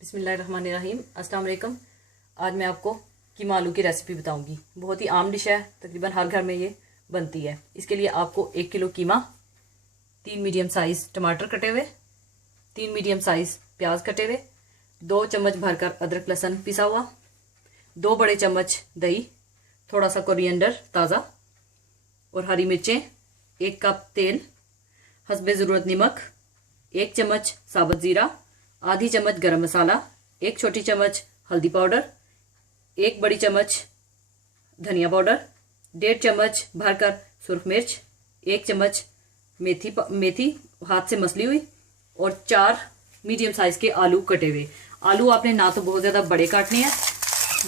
बिस्मिल्लाहिर्रहमानिर्रहीम। अस्सलाम वालेकुम। आज मैं आपको कीमा आलू की रेसिपी बताऊंगी। बहुत ही आम डिश है, तकरीबन हर घर में ये बनती है। इसके लिए आपको 1 किलो कीमा, 3 मीडियम साइज टमाटर कटे हुए, 3 मीडियम साइज प्याज कटे हुए, 2 चम्मच भरकर अदरक लहसुन पिसा हुआ, 2 बड़े चम्मच दही, थोड़ा सा कोरिएंडर ताज़ा और हरी मिर्चें, 1 कप तेल, हस्बे ज़रूरत नमक, 1 चम्मच साबुत ज़ीरा, आधी चम्मच गरम मसाला, 1 छोटी चम्मच हल्दी पाउडर, 1 बड़ी चम्मच धनिया पाउडर, 1.5 चम्मच भरकर सुरख मिर्च, 1 चम्मच मेथी हाथ से मसली हुई और 4 मीडियम साइज के आलू कटे हुए। आलू आपने ना तो बहुत ज़्यादा बड़े काटने हैं,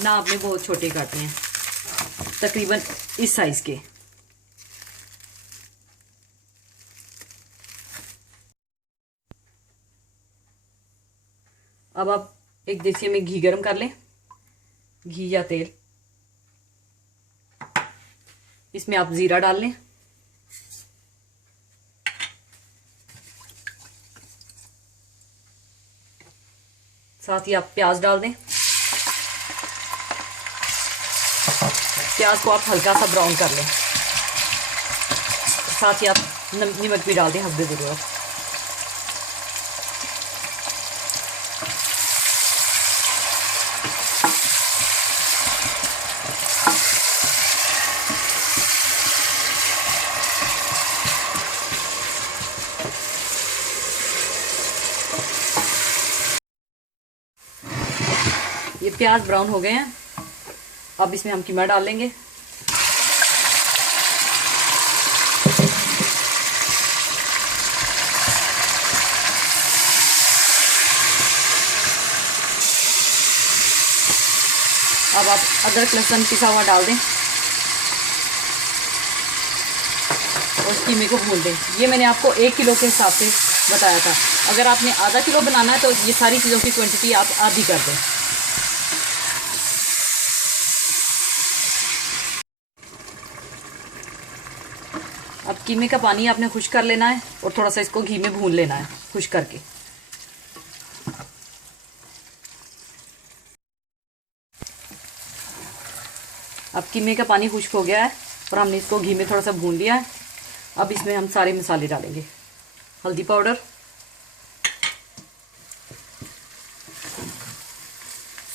ना आपने बहुत छोटे काटने हैं, तकरीबन इस साइज के। अब आप एक देसी में घी गरम कर लें, घी या तेल। इसमें आप जीरा डाल लें, साथ ही आप प्याज डाल दें। प्याज को आप हल्का सा ब्राउन कर लें, साथ ही आप नमक भी डाल दें हस्बे ज़रूरत। ये प्याज ब्राउन हो गए हैं, अब इसमें हम कीमा डाल लेंगे। अब आप अदरक लहसुन पिसा हुआ डाल दें और कीमे को भून दें। ये मैंने आपको 1 किलो के हिसाब से बताया था। अगर आपने आधा किलो बनाना है तो ये सारी चीज़ों की क्वांटिटी आप आधी कर दें। अब कीमे का पानी आपने खुश कर लेना है और थोड़ा सा इसको घी में भून लेना है खुश करके। अब कीमे का पानी खुश्क हो गया है और हमने इसको घी में थोड़ा सा भून लिया है। अब इसमें हम सारे मसाले डालेंगे। हल्दी पाउडर,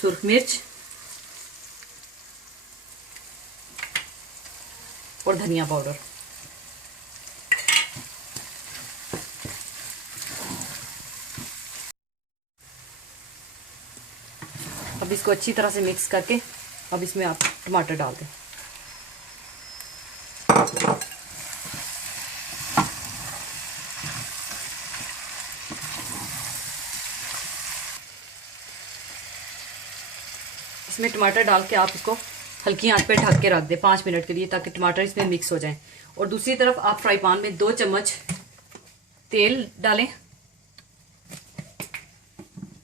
सुरख मिर्च और धनिया पाउडर। अब इसको अच्छी तरह से मिक्स करके अब इसमें आप टमाटर डाल दें। इसमें टमाटर डाल के आप इसको हल्की आंच पे ढक के रख दें 5 मिनट के लिए, ताकि टमाटर इसमें मिक्स हो जाएं। और दूसरी तरफ आप फ्राई पैन में 2 चम्मच तेल डालें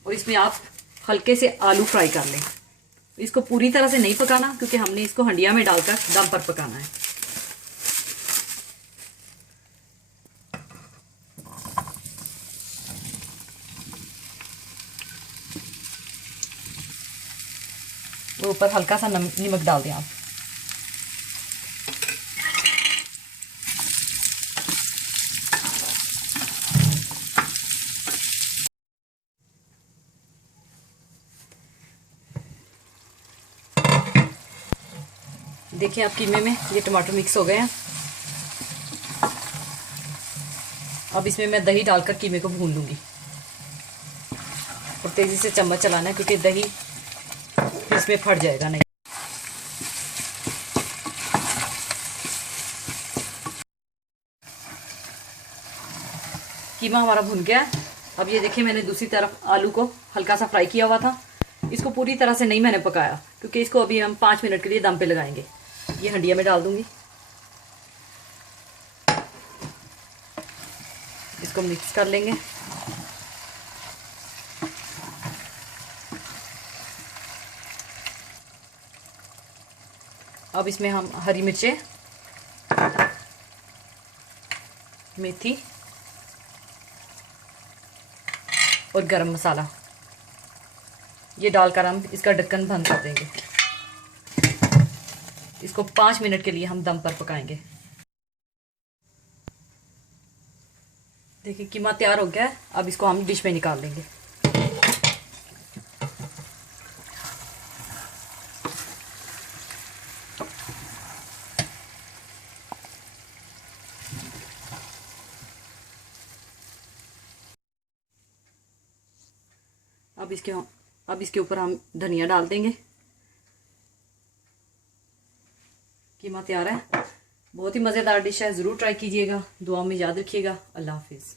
और इसमें आप हल्के से आलू फ्राई कर लें। इसको पूरी तरह से नहीं पकाना, क्योंकि हमने इसको हंडिया में डालकर दम पर पकाना है। और ऊपर हल्का सा नमक डाल दें आप। देखिए आप कीमे में ये टमाटर मिक्स हो गए हैं। अब इसमें मैं दही डालकर कीमे को भून लूंगी और तेजी से चम्मच चलाना है, क्योंकि दही इसमें फट जाएगा नहीं। कीमा हमारा भुन गया है। अब ये देखिए, मैंने दूसरी तरफ आलू को हल्का सा फ्राई किया हुआ था। इसको पूरी तरह से नहीं मैंने पकाया, क्योंकि इसको अभी हम 5 मिनट के लिए दम पे लगाएंगे। ये हंडिया में डाल दूंगी, इसको मिक्स कर लेंगे। अब इसमें हम हरी मिर्चें, मेथी और गरम मसाला ये डालकर हम इसका ढक्कन बंद कर देंगे। इसको 5 मिनट के लिए हम दम पर पकाएंगे। देखिए कीमा तैयार हो गया है। अब इसको हम डिश में निकाल लेंगे। अब इसके ऊपर हम धनिया डाल देंगे। कीमा तैयार है। बहुत ही मज़ेदार डिश है, ज़रूर ट्राई कीजिएगा। दुआ में याद रखिएगा। अल्लाह हाफिज़।